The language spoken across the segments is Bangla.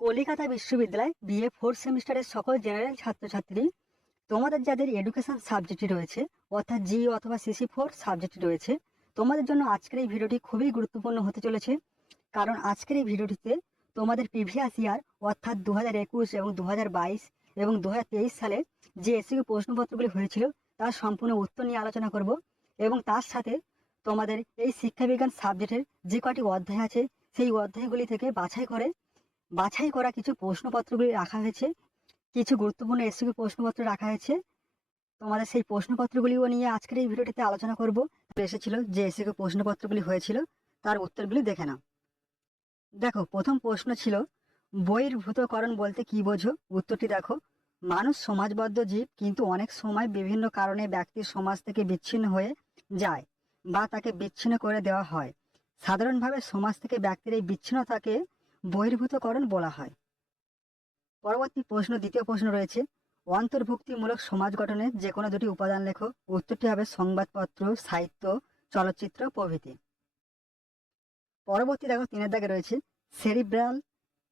কলিকাতা বিশ্ববিদ্যালয় বিএ ফোর্থ সেমিস্টারের সকল জেনারেল ছাত্রছাত্রী, তোমাদের যাদের এডুকেশন সাবজেক্টটি রয়েছে অর্থাৎ জি অথবা সিসি 4 সাবজেক্টটি রয়েছে, তোমাদের জন্য আজকের এই ভিডিওটি খুবই গুরুত্বপূর্ণ হতে চলেছে। কারণ আজকের এই ভিডিওটিতে তোমাদের প্রিভিয়াস ইয়ার অর্থাৎ 2021 এবং 2022 এবং 2023 সালে যে এসইকিউ প্রশ্নপত্রগুলি হয়েছিল তার সম্পূর্ণ উত্তর নিয়ে আলোচনা করব। এবং তার সাথে তোমাদের এই শিক্ষাবিজ্ঞান সাবজেক্টের যে কটি অধ্যায় আছে সেই অধ্যায়গুলি থেকে বাছাই করা কিছু প্রশ্নপত্রগুলি রাখা হয়েছে, কিছু গুরুত্বপূর্ণ এসইকিউ প্রশ্নপত্র রাখা হয়েছে। তোমাদের সেই প্রশ্নপত্রগুলিও নিয়ে আজকের এই ভিডিওটিতে আলোচনা করব। এসেছিল যে এসইকিউ প্রশ্নপত্রগুলি হয়েছিল তার উত্তরগুলি দেখে নাও। দেখো, প্রথম প্রশ্ন ছিল বহির্ভূতকরণ বলতে কি বোঝো? উত্তরটি দেখো, মানুষ সমাজবদ্ধ জীব, কিন্তু অনেক সময় বিভিন্ন কারণে ব্যক্তির সমাজ থেকে বিচ্ছিন্ন হয়ে যায় বা তাকে বিচ্ছিন্ন করে দেওয়া হয়। সাধারণভাবে সমাজ থেকে ব্যক্তির এই বিচ্ছিন্নতাকে বহির্ভূতকরণ বলা হয়। পরবর্তী প্রশ্ন, দ্বিতীয় প্রশ্ন রয়েছে অন্তর্ভুক্তিমূলক সমাজ গঠনের যে কোনো দুটি উপাদান লেখো। উত্তরটি হবে সংবাদপত্র, সাহিত্য, চলচ্চিত্র প্রভৃতি। পরবর্তী দেখো, 3 দাগে রয়েছে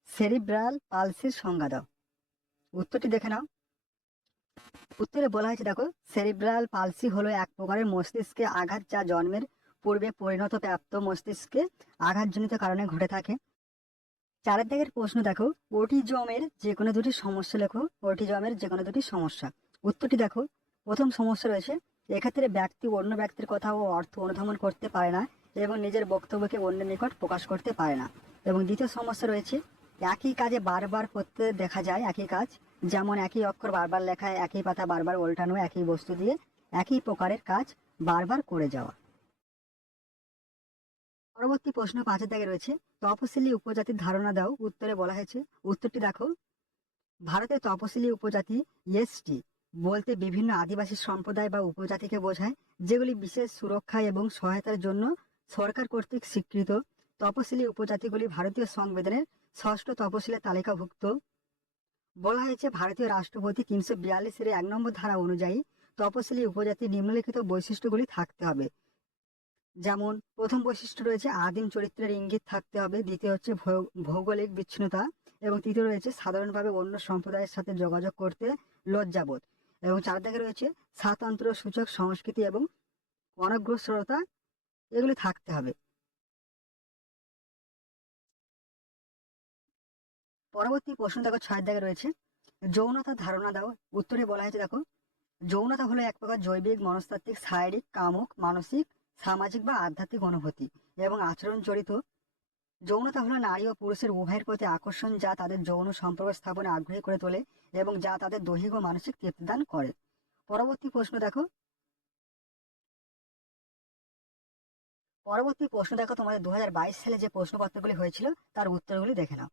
সেরিব্রাল পালসির সংজ্ঞা দাও। উত্তরটি দেখে নাও। উত্তরে বলা হয়েছে, দেখো, সেরিব্রাল পালসি হলো এক প্রকারের মস্তিষ্কে আঘাত যা জন্মের পূর্বে পরিণত প্রাপ্ত মস্তিষ্কে আঘাতজনিত কারণে ঘটে থাকে। 4 দাগের প্রশ্ন দেখো, অটিজমের যে কোনো দুটি সমস্যা লেখো। অটিজমের যে কোনো দুটি সমস্যা। উত্তরটি দেখো, প্রথম সমস্যা রয়েছে এক্ষেত্রে ব্যক্তি অন্য ব্যক্তির কথা ও অর্থ অনুধাবন করতে পারে না এবং নিজের বক্তব্যকে অন্যের নিকট প্রকাশ করতে পারে না। এবং দ্বিতীয় সমস্যা রয়েছে একই কাজে বারবার করতে দেখা যায় একই কাজ, যেমন একই অক্ষর বারবার লেখা, একই পাতা বারবার উল্টানো, একই বস্তু দিয়ে একই প্রকারের কাজ বারবার করে যাওয়া। পরবর্তী প্রশ্ন 5 দাগে রয়েছে তপশিলি উপজাতির ধারণা দাও। উত্তরে বলা হয়েছে, উত্তরটি দেখো, ভারতের তপশিলি উপজাতি এসটি বলতে বিভিন্ন আদিবাসী সম্প্রদায় বা উপজাতিকে বোঝায়, যেগুলি বিশেষ সুরক্ষা এবং সহায়তার জন্য সরকার কর্তৃক স্বীকৃত। তপশিলি উপজাতিগুলি ভারতীয় সংবিধানের 6ষ্ঠ তপশিলের তালিকাভুক্ত। বলা হয়েছে ভারতীয় রাষ্ট্রপতি 342 1 নম্বর ধারা অনুযায়ী তপশিলি উপজাতির নিম্নলিখিত বৈশিষ্ট্যগুলি থাকতে হবে। যেমন প্রথম বৈশিষ্ট্য রয়েছে আদিম চরিত্রের ইঙ্গিত থাকতে হবে, দ্বিতীয় হচ্ছে ভৌগোলিক বিচ্ছিন্নতা, এবং তৃতীয় রয়েছে সাধারণভাবে অন্য সম্প্রদায়ের সাথে যোগাযোগ করতে লজ্জাবোধ, এবং 4 দাগে রয়েছে স্বাতন্ত্র সূচক সংস্কৃতি এবং অনগ্রসরতা, এগুলি থাকতে হবে। পরবর্তী প্রশ্ন দেখো, 6 দাগে রয়েছে যৌনতা ধারণা দাও। উত্তরে বলা হয়েছে, দেখো, যৌনতা হলো এক প্রকার জৈবিক, মনস্তাত্ত্বিক, শারীরিক, কামুক, মানসিক, সামাজিক বা আধ্যাত্মিক অনুভূতি এবং আচরণ জড়িত। যৌনতা হলো নারী ও পুরুষের উভয়ের প্রতি আকর্ষণ, যা তাদের যৌন সম্পর্ক স্থাপনে আগ্রহী করে তোলে এবং যা তাদের দৈহিক ও মানসিক তৃপ্তিদান করে। পরবর্তী প্রশ্ন দেখো, তোমাদের 2022 সালে যে প্রশ্নপত্রগুলি হয়েছিল তার উত্তরগুলি দেখে নাও।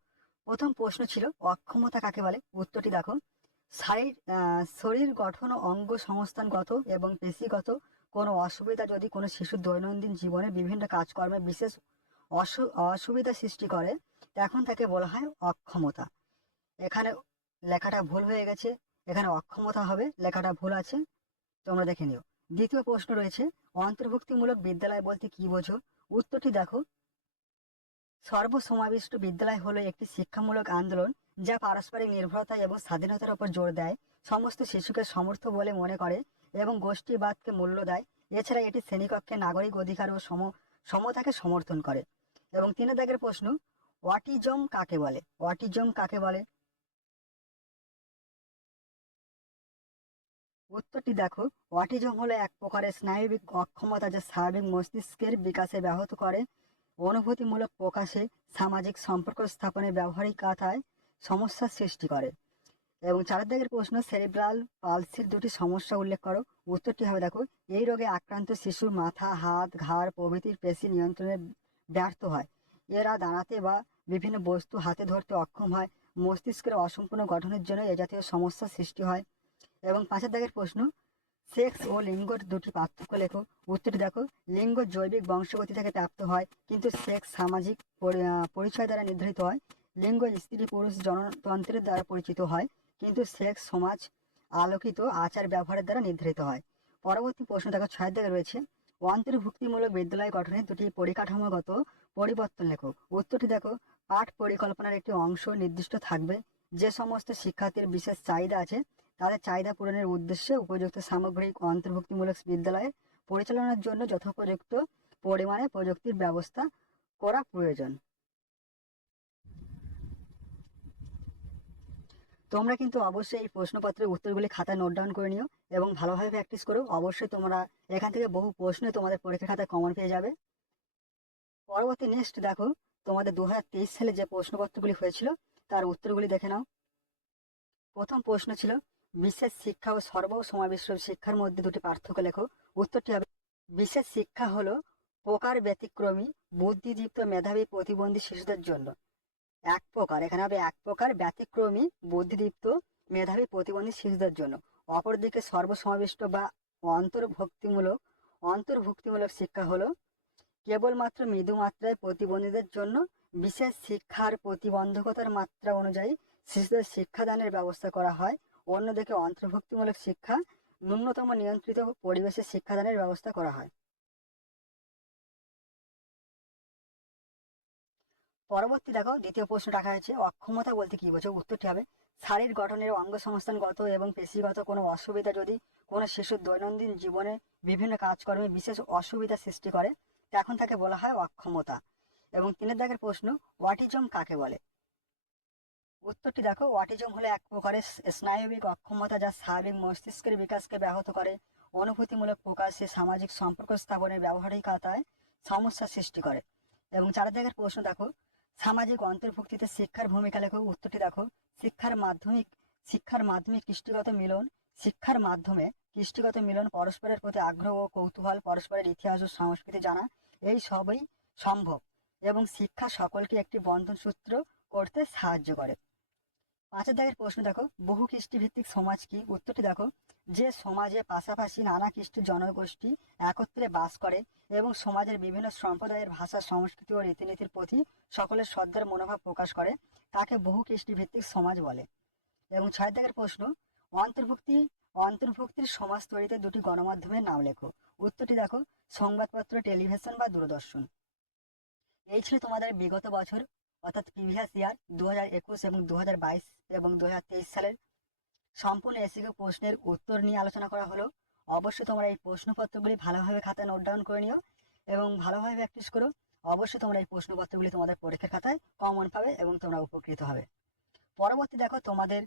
প্রথম প্রশ্ন ছিল অক্ষমতা কাকে বলে। উত্তরটি দেখো, শরীর গঠন ও অঙ্গ সংস্থানগত এবং পেশিগত কোনো অসুবিধা যদি কোনো শিশুর দৈনন্দিন জীবনে বিভিন্ন কাজকর্মে বিশেষ অসুবিধা সৃষ্টি করে, তখন তাকে বলা হয় অক্ষমতা। এখানে লেখাটা ভুল হয়ে গেছে, এখানে অক্ষমতা হবে, লেখাটা ভুল আছে, তোমরা দেখে নিও। দ্বিতীয় প্রশ্ন রয়েছে অন্তর্ভুক্তিমূলক বিদ্যালয় বলতে কি বোঝো। উত্তরটি দেখো, সর্বসমাবিষ্ট বিদ্যালয় হলো একটি শিক্ষামূলক আন্দোলন যা পারস্পরিক নির্ভরতা এবং স্বাধীনতার উপর জোর দেয়, সমস্ত শিশুকে সমর্থ বলে মনে করে এবং গোষ্ঠীবাদকে মূল্য দেয়। এছাড়া এটি শ্রেণীকক্ষে নাগরিক অধিকার ও সমতাকে সমর্থন করে। এবং 3 দাগের প্রশ্ন অটিজম কাকে বলে। অটিজম কাকে বলে। উত্তরটি দেখো, অটিজম হলো এক প্রকারের স্নায়বিক অক্ষমতা যা স্বাভাবিক মস্তিষ্কের বিকাশে ব্যাহত করে, অনুভূতিমূলক প্রকাশে, সামাজিক সম্পর্ক স্থাপনে, ব্যবহারিকতায় সমস্যার সৃষ্টি করে। এবং 4 দাগের প্রশ্ন সেরিব্রাল পালসির দুটি সমস্যা উল্লেখ করো। উত্তরটি হবে, দেখো, এই রোগে আক্রান্ত শিশুর মাথা, হাত, ঘাড় প্রভৃতির পেশি নিয়ন্ত্রণে ব্যর্থ হয়। এরা দাঁড়াতে বা বিভিন্ন বস্তু হাতে ধরতে অক্ষম হয়। মস্তিষ্কের অসম্পূর্ণ গঠনের জন্য এ জাতীয় সমস্যার সৃষ্টি হয়। এবং 5 দাগের প্রশ্ন সেক্স ও লিঙ্গর দুটি পার্থক্য লেখো। উত্তরটি দেখো, লিঙ্গ জৈবিক বংশগতি থেকে প্রাপ্ত হয়, কিন্তু সেক্স সামাজিক পরিচয় দ্বারা নির্ধারিত হয়। লিঙ্গ স্ত্রী পুরুষ জনতন্ত্রের দ্বারা পরিচিত হয়, কিন্তু সেক্স সমাজ আলোকিত আচার ব্যবহারের দ্বারা নির্ধারিত হয়। পরবর্তী প্রশ্ন দেখো, 6 দাগে রয়েছে অন্তর্ভুক্তিমূলক বিদ্যালয় গঠনের দুটি পরিকাঠামোগত পরিবর্তন লেখো। উত্তরটি দেখো, পাঠ পরিকল্পনার একটি অংশ নির্দিষ্ট থাকবে। যে সমস্ত শিক্ষার্থীর বিশেষ চাহিদা আছে তাদের চাহিদা পূরণের উদ্দেশ্যে উপযুক্ত সামগ্রিক অন্তর্ভুক্তিমূলক বিদ্যালয়ে পরিচালনার জন্য যথোপযুক্ত পরিমাণে প্রযুক্তির ব্যবস্থা করা প্রয়োজন। তোমরা কিন্তু অবশ্যই এই প্রশ্নপত্রের উত্তরগুলি খাতায় নোট ডাউন করে নিও এবং ভালোভাবে প্র্যাকটিস করো। অবশ্যই তোমরা এখান থেকে বহু প্রশ্ন তোমাদের পরীক্ষা খাতায় কমন পেয়ে যাবে। পরবর্তী নেক্সট দেখো, তোমাদের 2023 সালে যে প্রশ্নপত্রগুলি হয়েছিল তার উত্তরগুলি দেখে নাও। প্রথম প্রশ্ন ছিল, বিশেষ শিক্ষা ও সর্বসমাবেশ শিক্ষার মধ্যে দুটি পার্থক্য লেখো। উত্তরটি হবে, বিশেষ শিক্ষা হলো প্রকার ব্যতিক্রমী বুদ্ধিদীপ্ত মেধাবী প্রতিবন্ধী শিশুদের জন্য। এক প্রকার, এখানে হবে এক প্রকার ব্যতিক্রমী বুদ্ধিদীপ্ত মেধাবী প্রতিবন্ধী শিশুদের জন্য। অপরদিকে সর্বসমাবিষ্ট বা অন্তর্ভুক্তিমূলক শিক্ষা হলো কেবলমাত্র মৃদু মাত্রায় প্রতিবন্ধীদের জন্য। বিশেষ শিক্ষার প্রতিবন্ধকতার মাত্রা অনুযায়ী শিশুদের শিক্ষাদানের ব্যবস্থা করা হয়। অন্যদিকে অন্তর্ভুক্তিমূলক শিক্ষা ন্যূনতম নিয়ন্ত্রিত পরিবেশে শিক্ষাদানের ব্যবস্থা করা হয়। পরবর্তী দেখো, দ্বিতীয় প্রশ্ন রাখা হয়েছে, অক্ষমতা বলতে কি বোঝো? উত্তরটি হবে, শারীর গঠনের অঙ্গসংস্থানগত এবং পেশিগত কোনো অসুবিধা যদি কোনো শিশুর দৈনন্দিন জীবনে বিভিন্ন কাজকর্মে বিশেষ অসুবিধা সৃষ্টি করে তখন তাকে বলা হয় অক্ষমতা। এবং 3 দাগের প্রশ্ন, অটিজম কাকে বলে? উত্তরটি দেখো, অটিজম হলো এক প্রকারের স্নায়বিক অক্ষমতা যা স্বাভাবিক মস্তিষ্কের বিকাশকে ব্যাহত করে, অনুভূতিমূলক প্রকাশে সামাজিক সম্পর্ক স্থাপনের ব্যবহারিকতায় সমস্যা সৃষ্টি করে। এবং 4 দাগের প্রশ্ন দেখো, সামাজিক অন্তর্ভুক্তিতে শিক্ষার ভূমিকা লেখো। উত্তরটি দেখো, শিক্ষার মাধ্যমে কৃষ্টিগত মিলন, পরস্পরের প্রতি আগ্রহ ও কৌতূহল, পরস্পরের ইতিহাস ও সংস্কৃতি জানা, এই সবই সম্ভব এবং শিক্ষা সকলকে একটি বন্ধন সূত্র করতে সাহায্য করে। 5 দাগের প্রশ্ন দেখো, বহু কৃষ্টিভিত্তিক সমাজ কি? উত্তরটি দেখো, যে সমাজে পাশাপাশি নানা কৃষ্টি জনগোষ্ঠী একত্রে বাস করে এবং সমাজের বিভিন্ন সম্প্রদায়ের ভাষা, সংস্কৃতি ও রীতিনীতির প্রতি সকলের শ্রদ্ধার মনোভাব প্রকাশ করে তাকে বহু কৃষ্টিভিত্তিক সমাজ বলে। এবং 6 দাগের প্রশ্ন, অন্তর্ভুক্তির সমাজ তৈরিতে দুটি গণমাধ্যমের নাম লেখো। উত্তরটি দেখো, সংবাদপত্র, টেলিভিশন বা দূরদর্শন। এই ছিল তোমাদের বিগত বছর অর্থাৎ প্রিভিয়াস ইয়ার 2021 এবং 2022 এবং 2023 সালের সম্পূর্ণ এসিকিউ প্রশ্নের উত্তর নিয়ে আলোচনা করা হলো। অবশ্যই তোমরা এই প্রশ্নপত্রগুলি ভালোভাবে খাতায় নোট ডাউন করে নিও এবং ভালোভাবে প্র্যাকটিস করো। অবশ্যই তোমরা এই প্রশ্নপত্রগুলি তোমাদের পরীক্ষার খাতায় কমন পাবে এবং তোমরা উপকৃত হবে। পরবর্তী দেখো, তোমাদের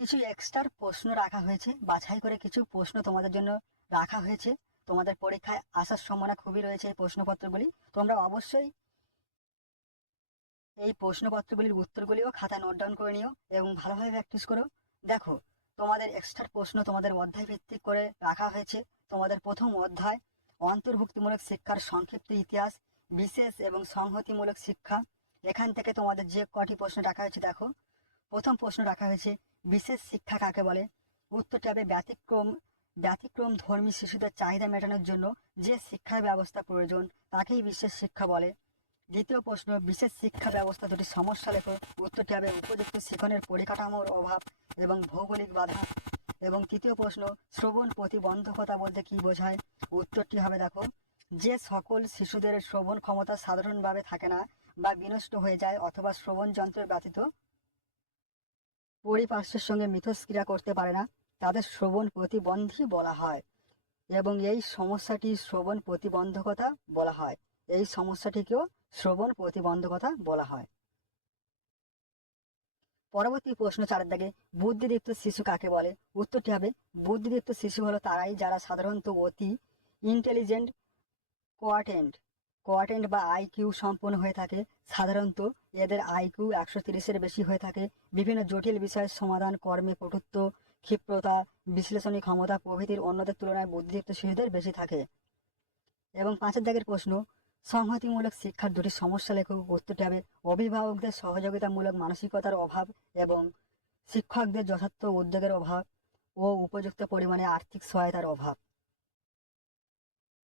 কিছু এক্সট্রা প্রশ্ন রাখা হয়েছে, বাছাই করে কিছু প্রশ্ন তোমাদের জন্য রাখা হয়েছে। তোমাদের পরীক্ষায় আসার সম্ভাবনা খুবই রয়েছে এই প্রশ্নপত্রগুলি। তোমরা অবশ্যই এই প্রশ্নপত্রগুলির উত্তরগুলিও খাতায় নোট ডাউন করে নিও এবং ভালোভাবে প্র্যাকটিস করো। দেখো, তোমাদের এক্সট্রা প্রশ্ন তোমাদের অধ্যায় ভিত্তিক করে রাখা হয়েছে। তোমাদের প্রথম অধ্যায় অন্তর্ভুক্তিমূলক শিক্ষার সংক্ষিপ্ত ইতিহাস, বিশেষ এবং সংহতিমূলক শিক্ষা। এখান থেকে তোমাদের যে কটি প্রশ্ন রাখা হয়েছে দেখো, প্রথম প্রশ্ন রাখা হয়েছে, বিশেষ শিক্ষা কাকে বলে? উত্তরটি হবে, ব্যতিক্রম ধর্মী শিশুদের চাহিদা মেটানোর জন্য যে শিক্ষার ব্যবস্থা প্রয়োজন তাকেই বিশেষ শিক্ষা বলে। দ্বিতীয় প্রশ্ন, বিশেষ শিক্ষা ব্যবস্থা দুটি সমস্যা লেখো। উত্তরটি হবে, উপযুক্ত শিক্ষণের পরিকাঠামোর অভাব এবং ভৌগোলিক বাধা। এবং তৃতীয় প্রশ্ন, শ্রবণ প্রতিবন্ধকতা বলতে কি বোঝায়? উত্তরটি হবে দেখো, যে সকল শিশুদের শ্রবণ ক্ষমতা সাধারণভাবে থাকে না বা বিনষ্ট হয়ে যায় অথবা শ্রবণ যন্ত্রের ব্যতীত পরিপার্শ্বের সঙ্গে মিথস্ক্রিয়া করতে পারে না তাদের শ্রবণ প্রতিবন্ধী বলা হয় এবং এই সমস্যাটি শ্রবণ প্রতিবন্ধকতা বলা হয়। এই সমস্যাটিকেও শ্রবণ প্রতিবন্ধকতা বলা হয়। পরবর্তী প্রশ্ন 4 দাগে, বুদ্ধিদীপ্ত শিশু কাকে বলে? উত্তরটি হবে, বুদ্ধিদীপ্ত শিশু হলো তারাই যারা সাধারণত অতি ইন্টেলিজেন্ট কোয়াটেন্ট বা আইকিউ সম্পন্ন হয়ে থাকে। সাধারণত এদের আইকিউ 130-এর বেশি হয়ে থাকে। বিভিন্ন জটিল বিষয়ের সমাধান, কর্মে পটুত্ব, ক্ষিপ্রতা, বিশ্লেষণী ক্ষমতা প্রভৃতির অন্যদের তুলনায় বুদ্ধিদীপ্ত শিশুদের বেশি থাকে। এবং 5 দাগের প্রশ্ন, সংহতিমূলক শিক্ষার দুটি সমস্যা লেখো। উত্তরটি হবে, অভিভাবকদের সহযোগিতামূলক মানসিকতার অভাব এবং শিক্ষকদের যথার্থ উদ্যোগের অভাব ও উপযুক্ত পরিমাণে আর্থিক সহায়তার অভাব।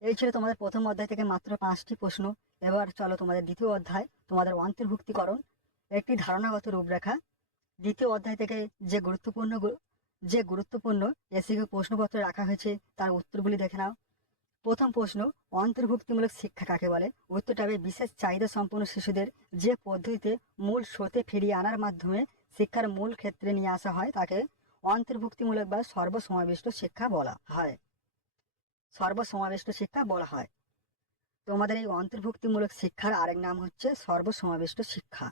এই ছিল তোমাদের প্রথম অধ্যায় থেকে মাত্র 5টি প্রশ্ন। এবার চলো তোমাদের দ্বিতীয় অধ্যায়, তোমাদের অন্তর্ভুক্তিকরণ, একটি ধারণাগত রূপরেখা। দ্বিতীয় অধ্যায় থেকে যে গুরুত্বপূর্ণ এসিকিউ প্রশ্নপত্র রাখা হয়েছে তার উত্তরগুলি দেখে নাও। প্রথম প্রশ্ন, অন্তর্ভুক্তিমূলক শিক্ষা কাকে বলে? উত্তরটা হবে বিশেষ চাহিদা সম্পন্ন শিশুদের যে পদ্ধতিতে মূল স্রোতে ফিরিয়ে আনার মাধ্যমে শিক্ষার মূল ক্ষেত্রে নিয়ে আসা হয় তাকে অন্তর্ভুক্তিমূলক বা সর্বসমাবিষ্ট শিক্ষা বলা হয়। সর্বসমাবিষ্ট শিক্ষা বলা হয়। তোমাদের এই অন্তর্ভুক্তিমূলক শিক্ষার আরেক নাম হচ্ছে সর্বসমাবিষ্ট শিক্ষা।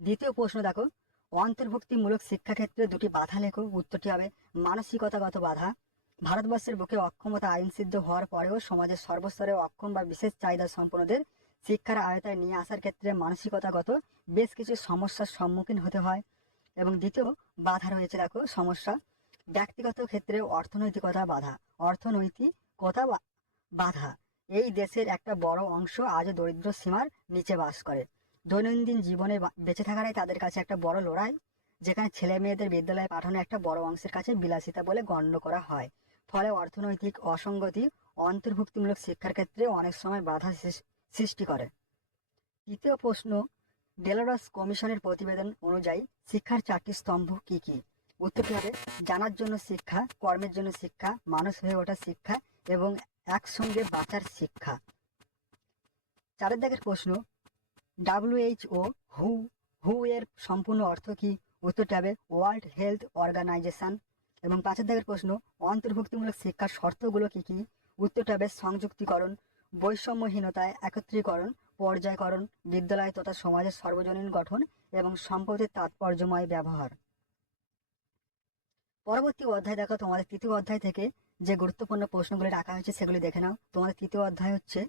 দ্বিতীয় প্রশ্ন দেখো, অন্তর্ভুক্তিমূলক শিক্ষাক্ষেত্রে দুটি বাধা লেখো। উত্তরটি হবে মানসিকতাগত বাধা। ভারতবর্ষের বুকে অক্ষমতা আইনসিদ্ধ হওয়ার পরেও সমাজের সর্বস্তরে অক্ষম বা বিশেষ চাহিদা সম্পন্নদের শিক্ষার আয়তায় নিয়ে আসার ক্ষেত্রে মানসিকতাগত বেশ কিছু সমস্যার সম্মুখীন হতে হয়। এবং দ্বিতীয় বাধা রয়েছে দেখো সমস্যা, ব্যক্তিগত ক্ষেত্রে অর্থনৈতিকতা বাধা। অর্থনৈতিকতা বাধা। এই দেশের একটা বড় অংশ আজও দরিদ্র সীমার নিচে বাস করে। দৈনন্দিন জীবনে বেঁচে থাকাটাই তাদের কাছে একটা বড় লড়াই, যেখানে ছেলে মেয়েদের বিদ্যালয়ে পাঠানো একটা বড় অংশের কাছে বিলাসিতা বলে গণ্য করা হয়। ফলে অর্থনৈতিক অসঙ্গতি অন্তর্ভুক্তিমূলক শিক্ষার ক্ষেত্রে অনেক সময় বাধা সৃষ্টি করে। তৃতীয় প্রশ্ন, ডেলোরাস কমিশনের প্রতিবেদন অনুযায়ী শিক্ষার 4টি স্তম্ভ কি কি? উত্তরটি হবে জানার জন্য শিক্ষা, কর্মের জন্য শিক্ষা, মানুষ হয়ে ওঠার শিক্ষা এবং একসঙ্গে বাঁচার শিক্ষা। 4 দাগের প্রশ্ন, WHO হু এর সম্পূর্ণ অর্থ কি? উত্তরটি হবে ওয়ার্ল্ড হেলথ অর্গানাইজেশন। এবং 5 দাগের প্রশ্ন, অন্তর্ভুক্তিমূলক শিক্ষার শর্তগুলো কি কি? উত্তরটি হবে সংযুক্তিকরণ, বৈষম্যহীনতায় একত্রীকরণ, পর্যায়করণ, বিদ্যালয় তথা সমাজের সর্বজনীন গঠন এবং সম্পদের তাৎপর্যময় ব্যবহার। পরবর্তী অধ্যায় দেখো, তোমাদের তৃতীয় অধ্যায় থেকে যে গুরুত্বপূর্ণ প্রশ্নগুলি রাখা হয়েছে সেগুলি দেখে নাও। তোমাদের তৃতীয় অধ্যায় হচ্ছে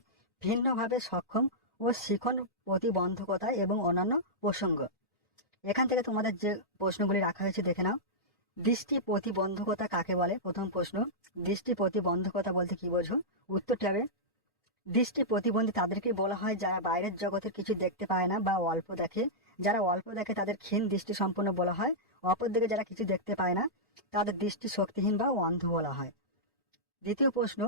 ভিন্নভাবে সক্ষম ও শিখন প্রতিবন্ধকতা এবং অন্যান্য প্রসঙ্গ। এখান থেকে তোমাদের যে প্রশ্নগুলি রাখা হয়েছে দেখে নাও। দৃষ্টি প্রতিবন্ধকতা কাকে বলে? প্রথম প্রশ্ন, দৃষ্টি প্রতিবন্ধকতা বলতে কি বোঝো? উত্তরটি হবে দৃষ্টি প্রতিবন্ধী তাদেরকে বলা হয় যারা বাইরের জগতের কিছু দেখতে পায় না বা অল্প দেখে। যারা অল্প দেখে তাদের ক্ষীণ দৃষ্টি সম্পন্ন বলা হয়। অপরদিকে যারা কিছু দেখতে পায় না তাদের দৃষ্টি শক্তিহীন বা অন্ধ বলা হয়। দ্বিতীয় প্রশ্ন,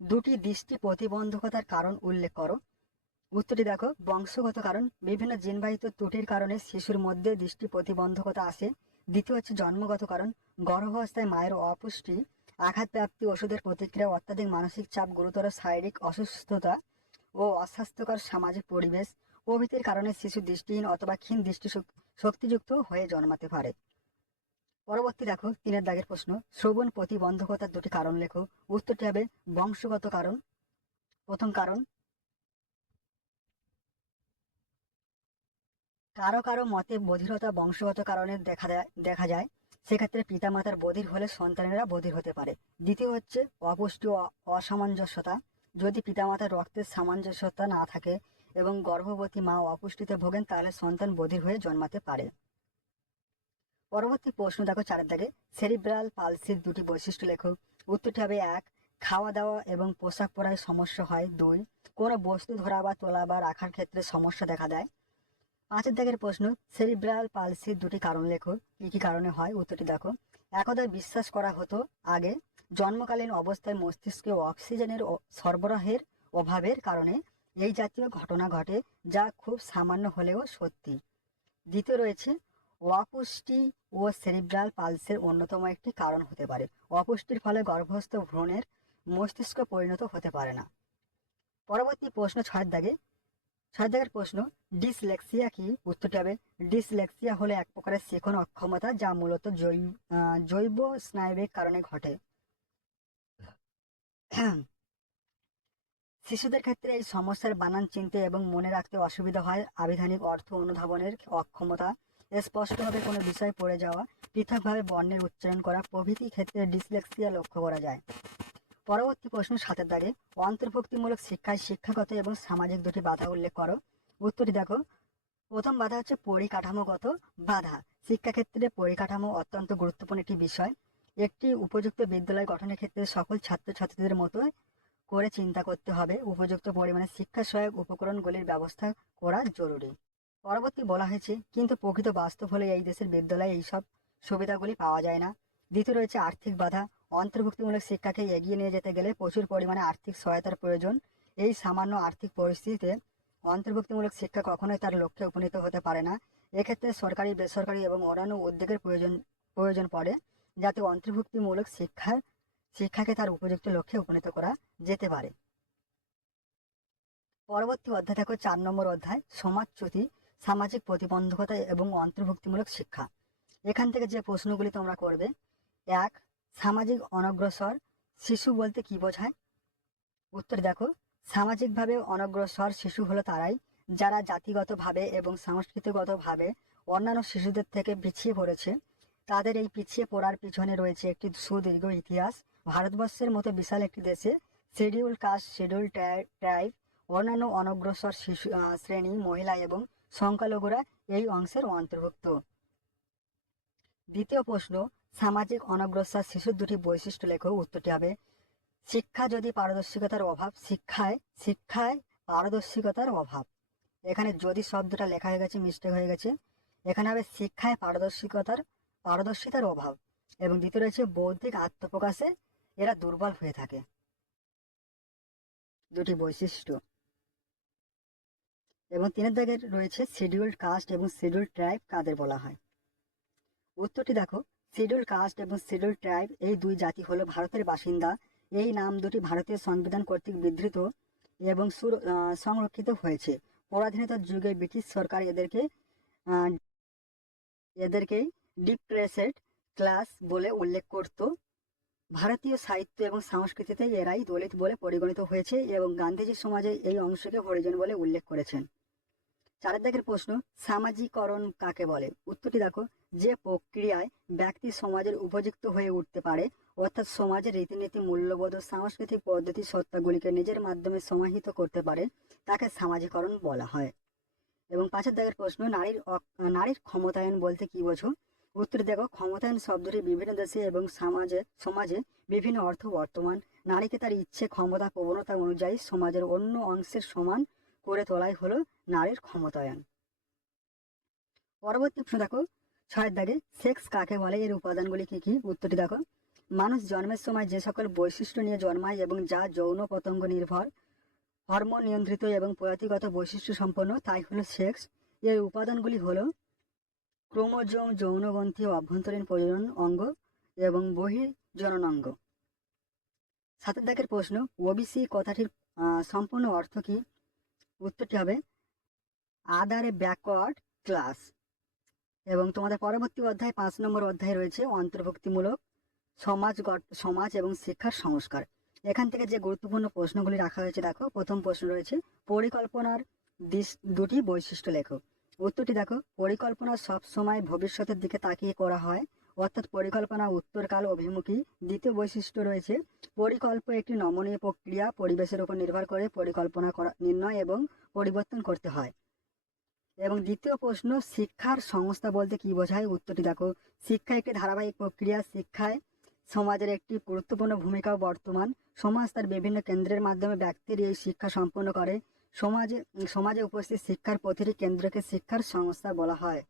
দুটি দৃষ্টি প্রতিবন্ধকতার কারণ উল্লেখ করো। উত্তরটি দেখো বংশগত কারণ, বিভিন্ন জিনবাহিত ত্রুটির কারণে শিশুর মধ্যে দৃষ্টি প্রতিবন্ধকতা আসে। দ্বিতীয় হচ্ছে জন্মগত কারণ, গর্ভাবস্থায় মায়ের অপুষ্টি, আঘাতপ্রাপ্তি, ওষুধের প্রতিক্রিয়া, অত্যাধিক মানসিক চাপ, গুরুতর শারীরিক অসুস্থতা ও অস্বাস্থ্যকর সামাজিক পরিবেশ প্রভৃতির কারণে শিশু দৃষ্টিহীন অথবা ক্ষীণ দৃষ্টি শক্তিযুক্ত হয়ে জন্মাতে পারে। পরবর্তী দেখো 3 দাগের প্রশ্ন, শ্রবণ প্রতিবন্ধকতার দুটি কারণ লেখো। উত্তরটি হবে বংশগত কারণ। প্রথম কারণ, কারো কারো মতে বধিরতা বংশগত কারণে দেখা যায়। সেক্ষেত্রে পিতামাতার বধির হলে সন্তানেরা বধির হতে পারে। দ্বিতীয় হচ্ছে অপুষ্টি ও অসামঞ্জস্যতা। যদি পিতামাতার রক্তের সামঞ্জস্যতা না থাকে এবং গর্ভবতী মা অপুষ্টিতে ভোগেন তাহলে সন্তান বধির হয়ে জন্মাতে পারে। পরবর্তী প্রশ্ন দেখো 4 দাগে, সেরিব্রাল পালসির দুটি বৈশিষ্ট্য লেখো। উত্তরটি হবে 1, খাওয়া দাওয়া এবং পোশাক পরায় সমস্যা হয়। 2, কোনো বস্তু ধরা বা তোলা বা রাখার ক্ষেত্রে সমস্যা দেখা দেয়। 5 দাগের প্রশ্ন, সেরিব্রাল পালসির দুটি কারণ লেখো। কি কি কারণে হয়? উত্তরটি দেখো, একদা বিশ্বাস করা হতো আগে জন্মকালীন অবস্থায় মস্তিষ্কে অক্সিজেনের সরবরাহের অভাবের কারণে এই জাতীয় ঘটনা ঘটে, যা খুব সামান্য হলেও সত্যি। দ্বিতীয় রয়েছে অপুষ্টি ও সেরিব্রাল পালসের অন্যতম একটি কারণ হতে পারে। অপুষ্টির ফলে গর্ভস্থ ভ্রূণের মস্তিষ্ক পরিণত হতে পারে না। পরবর্তী প্রশ্ন 6 দাগের প্রশ্ন, ডিসলেক্সিয়া কি? উত্তরটি হবে ডিসলেক্সিয়া হলো এক প্রকারের শিখন অক্ষমতা যা মূলত জৈব স্নায়বিক কারণে ঘটে। শিশুদের ক্ষেত্রে এই সমস্যার বানান চিনতে এবং মনে রাখতে অসুবিধা হয়। আবিধানিক অর্থ অনুধাবনের অক্ষমতা, স্পষ্টভাবে কোনো বিষয় পড়ে যাওয়া, পৃথকভাবে বর্ণের উচ্চারণ করা প্রভৃতি ক্ষেত্রে ডিসলেক্সিয়া লক্ষ্য করা যায়। পরবর্তী প্রশ্ন 7 দাগে, অন্তর্ভুক্তিমূলক শিক্ষায় শিক্ষাগত এবং সামাজিক দুটি বাধা উল্লেখ করো। উত্তরটি দেখো, প্রথম বাধা হচ্ছে পরিকাঠামোগত বাধা। শিক্ষাক্ষেত্রে পরিকাঠামো অত্যন্ত গুরুত্বপূর্ণ একটি বিষয়। একটি উপযুক্ত বিদ্যালয় গঠনের ক্ষেত্রে সকল ছাত্রছাত্রীদের মতো করে চিন্তা করতে হবে। উপযুক্ত পরিমাণে শিক্ষা সহায়ক উপকরণগুলির ব্যবস্থা করা জরুরি। পরবর্তী বলা হয়েছে কিন্তু প্রকৃত বাস্তব হলে এই দেশের বিদ্যালয়ে এইসব সুবিধাগুলি পাওয়া যায় না। দ্বিতীয় রয়েছে আর্থিক বাধা। অন্তর্ভুক্তিমূলক শিক্ষাকে এগিয়ে নিয়ে যেতে গেলে প্রচুর পরিমাণে আর্থিক সহায়তার প্রয়োজন। এই সামান্য আর্থিক পরিস্থিতিতে অন্তর্ভুক্তিমূলক শিক্ষা কখনোই তার লক্ষ্যে উপনীত হতে পারে না। এক্ষেত্রে সরকারি, বেসরকারি এবং অন্যান্য উদ্যোগের প্রয়োজন পড়ে যাতে অন্তর্ভুক্তিমূলক শিক্ষার শিক্ষাকে তার উপযুক্ত লক্ষ্যে উপনীত করা যেতে পারে। পরবর্তী অধ্যায় দেখো 4 নম্বর অধ্যায়, সমাজচ্যুতি, সামাজিক প্রতিবন্ধকতা এবং অন্তর্ভুক্তিমূলক শিক্ষা। এখান থেকে যে প্রশ্নগুলি তোমরা করবে, 1, সামাজিক অনগ্রসর শিশু বলতে কি বোঝায়? উত্তর দেখো, সামাজিকভাবে অনগ্রসর শিশু হলো তারাই যারা জাতিগতভাবে এবং সংস্কৃতিগতভাবে অন্যান্য শিশুদের থেকে পিছিয়ে পড়েছে। তাদের এই পিছিয়ে পড়ার পিছনে রয়েছে একটি সুদীর্ঘ ইতিহাস। ভারতবর্ষের মতো বিশাল একটি দেশে শিডিউল কাস্ট, শিডিউল ট্রাইব, অন্যান্য অনগ্রসর শিশু শ্রেণী, মহিলা এবং সংখ্যালঘুরা এই অংশের অন্তর্ভুক্ত। দ্বিতীয় প্রশ্ন, সামাজিক অনগ্রসর শিশুর দুটি বৈশিষ্ট্য লেখো। উত্তরটি হবে, শিক্ষা যদি পারদর্শিকতার অভাব, শিক্ষায় পারদর্শিকতার অভাব। এখানে যদি শব্দটা লেখা হয়ে গেছে, মিস্টেক হয়ে গেছে, এখানে হবে শিক্ষায় পারদর্শিতার অভাব। এবং দ্বিতীয় রয়েছে বৌদ্ধিক আত্মপ্রকাশে এরা দুর্বল হয়ে থাকে। দুটি বৈশিষ্ট্য। এবং 3 দাগে রয়েছে শিডিউল্ড কাস্ট এবং শিডিউল্ড ট্রাইব কাদের বলা হয়? উত্তরটি দেখো, শিডিউল কাস্ট এবং শিডিউল ট্রাইব এই দুই জাতি হলো ভারতের বাসিন্দা। এই নাম দুটি ভারতীয় সংবিধান কর্তৃক বিধৃত এবং সংরক্ষিত হয়েছে। পরাধীনতার যুগে ব্রিটিশ সরকার এদেরকে ডিপ্রেসেড ক্লাস বলে উল্লেখ করত। ভারতীয় সাহিত্য এবং সংস্কৃতিতে এরাই দলিত বলে পরিগণিত হয়েছে এবং গান্ধীজি সমাজে এই অংশকে হরিজন বলে উল্লেখ করেছেন। 4 দাগের প্রশ্ন, সামাজিকরণ কাকে বলে? উত্তরটি দেখো, যে প্রক্রিয়ায় ব্যক্তি সমাজের উপযুক্ত হয়ে উঠতে পারে, অর্থাৎ সমাজের রীতিনীতি, মূল্যবোধ ও সাংস্কৃতিক পদ্ধতি সত্তাগুলিকে নিজের মাধ্যমে সমাহিত করতে পারে, তাকে সামাজিকরণ বলা হয়। এবং 5 দাগের প্রশ্ন, নারীর ক্ষমতায়ন বলতে কি বোঝো? উত্তর দেখো, ক্ষমতায়ন শব্দটি বিভিন্ন দেশে এবং সমাজে বিভিন্ন অর্থ বর্তমান। নারীকে তার ইচ্ছে, ক্ষমতা, প্রবণতা অনুযায়ী সমাজের অন্য অংশের সমান করে তোলাই হলো নারীর ক্ষমতায়ন। পরবর্তী প্রশ্ন দেখো 6 দাগে, সেক্স কাকে বলে? এর উপাদানগুলি কি কি? উত্তরটি দেখো, মানুষ জন্মের সময় যে সকল বৈশিষ্ট্য নিয়ে জন্মায় এবং যা যৌন পতঙ্গ নির্ভর, হরমোন নিয়ন্ত্রিত এবং প্রজাতিগত বৈশিষ্ট্য সম্পন্ন, তাই হলো সেক্স। এর উপাদানগুলি হলো ক্রোমোজোম, যৌনগ্রন্থি, অভ্যন্তরীণ প্রজনন অঙ্গ এবং বহির্জনন অঙ্গ। 7 দাগের প্রশ্ন, ওবিসি কথাটির সম্পূর্ণ অর্থ কি? উত্তরটি হবে আদার ব্যাকওয়ার্ড ক্লাস। এবং তোমাদের পরবর্তী অধ্যায় 5 নম্বর অধ্যায় রয়েছে অন্তর্ভুক্তিমূলক সমাজ এবং শিক্ষার সংস্কার। এখান থেকে যে গুরুত্বপূর্ণ প্রশ্নগুলি রাখা হয়েছে দেখো, প্রথম প্রশ্ন রয়েছে পরিকল্পনার দুটি বৈশিষ্ট্য লেখো। উত্তরটি দেখো, পরিকল্পনা সব সময় ভবিষ্যতের দিকে তাকিয়ে করা হয়, অর্থাৎ পরিকল্পনা উত্তরকাল অভিমুখী। দ্বিতীয় বৈশিষ্ট্য রয়েছে পরিকল্প একটি নমনীয় প্রক্রিয়া, পরিবেশের উপর নির্ভর করে পরিকল্পনা করা, নির্ণয় এবং পরিবর্তন করতে হয়। এবং দ্বিতীয় প্রশ্ন, শিক্ষার সংস্থা বলতে কি বোঝায়? উত্তরটি দেখো, শিক্ষা একটি ধারাবাহিক প্রক্রিয়া। শিক্ষায় সমাজের একটি গুরুত্বপূর্ণ ভূমিকাও বর্তমান। সমাজ তার বিভিন্ন কেন্দ্রের মাধ্যমে ব্যক্তির এই শিক্ষা সম্পন্ন করে। সমাজে উপস্থিত শিক্ষার প্রতিটি কেন্দ্রকে শিক্ষার সংস্থা বলা হয়।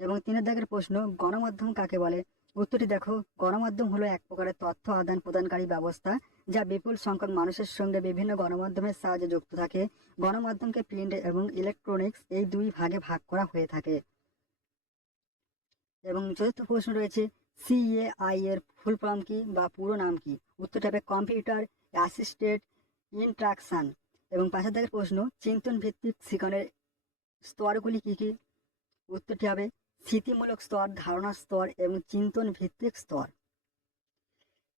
এবং 3 দাগের প্রশ্ন, গণমাধ্যম কাকে বলে? উত্তরটি দেখো, গণমাধ্যম হলো এক প্রকারের তথ্য আদান প্রদানকারী ব্যবস্থা যা বিপুল সংখ্যক মানুষের সঙ্গে বিভিন্ন গণমাধ্যমের সাহায্যে যুক্ত থাকে। গণমাধ্যমকে প্রিন্ট এবং ইলেকট্রনিক্স এই দুই ভাগে ভাগ করা হয়ে থাকে। এবং চতুর্থ প্রশ্ন রয়েছে CAI এর ফুল ফর্ম কি বা পুরো নাম কি? উত্তরটা হবে কম্পিউটার অ্যাসিস্টেড ইন্ট্রাকশন। এবং 5 দাগের প্রশ্ন, চিন্তন ভিত্তিক শিক্ষণের স্তরগুলি কি কি? উত্তরটি হবে স্মৃতিমূলক স্তর, ধারণা স্তর এবং চিন্তন ভিত্তিক স্তর।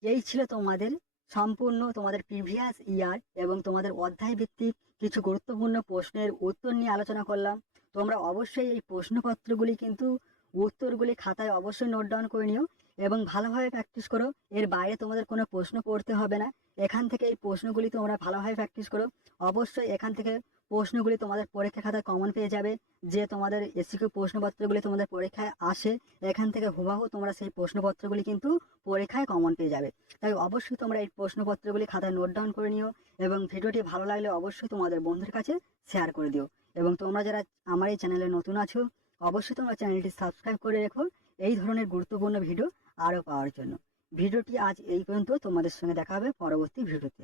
এই ছিল তোমাদের সম্পূর্ণ তোমাদের প্রিভিয়াস ইয়ার এবং তোমাদের অধ্যায় ভিত্তিক কিছু গুরুত্বপূর্ণ প্রশ্নের উত্তর নিয়ে আলোচনা করলাম। তোমরা অবশ্যই এই প্রশ্নপত্রগুলি কিন্তু উত্তরগুলি খাতায় অবশ্যই নোট ডাউন করে নিও এবং ভালোভাবে প্র্যাকটিস করো। এর বাইরে তোমাদের কোনো প্রশ্ন পড়তে হবে না, এখান থেকে এই প্রশ্নগুলি তোমরা ভালোভাবে প্র্যাকটিস করো। অবশ্যই এখান থেকে প্রশ্নগুলি তোমাদের পরীক্ষা খাতায় কমন পেয়ে যাবে। যে তোমাদের এসিকিউ প্রশ্নপত্রগুলি তোমাদের পরীক্ষায় আসে, এখান থেকে হুবহু তোমরা সেই প্রশ্নপত্রগুলি কিন্তু পরীক্ষায় কমন পেয়ে যাবে। তাই অবশ্যই তোমরা এই প্রশ্নপত্রগুলি খাতায় নোট ডাউন করে নিও এবং ভিডিওটি ভালো লাগলে অবশ্যই তোমাদের বন্ধুদের কাছে শেয়ার করে দিও। এবং তোমরা যারা আমার এই চ্যানেলে নতুন আছো, অবশ্যই তোমরা চ্যানেলটি সাবস্ক্রাইব করে রেখো এই ধরনের গুরুত্বপূর্ণ ভিডিও আরও পাওয়ার জন্য। ভিডিওটি আজ এই পর্যন্ত, তোমাদের সঙ্গে দেখা হবে পরবর্তী ভিডিওতে।